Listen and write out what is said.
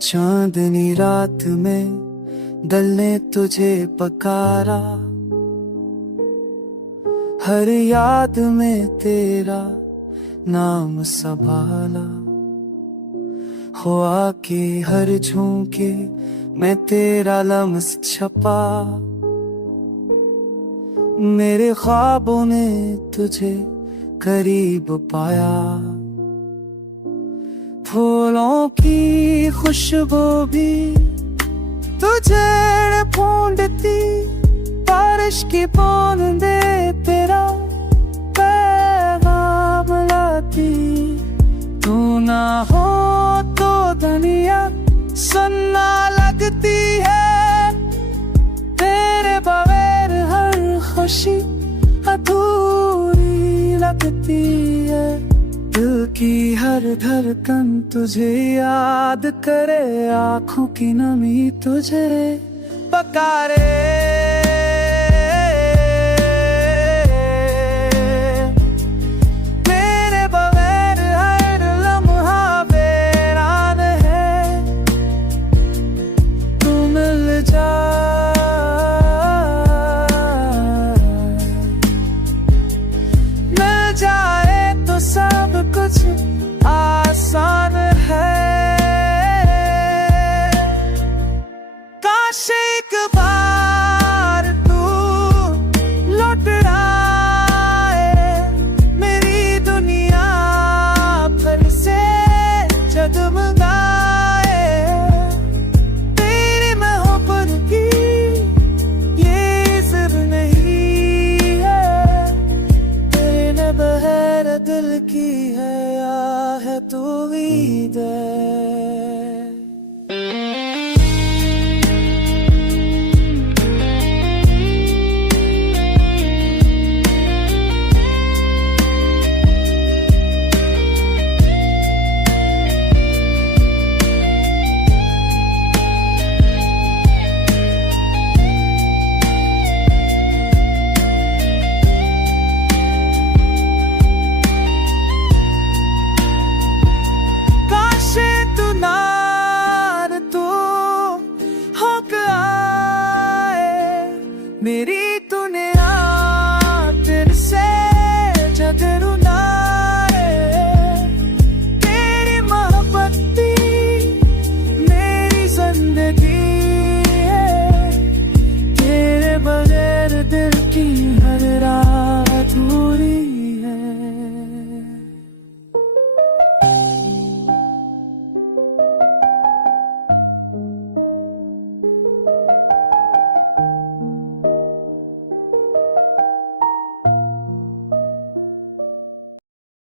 चांदनी रात में दिल ने तुझे पकारा, हर याद में तेरा नाम संभाला। हो आके हर झोंके मैं तेरा लम्स छपा, मेरे ख्वाबों ने तुझे करीब पाया। फूलों की खुशबू भी तुझे ढूंढती, बारिश की बूंदे तेरा पैगाम लाती। तू ना हो तो दुनिया सुन्ना लगती है, तेरे बगैर हर खुशी अधूरी लगती है। दिल की हर धड़कन तुझे याद करे, आँखों की नमी तुझे पकारे।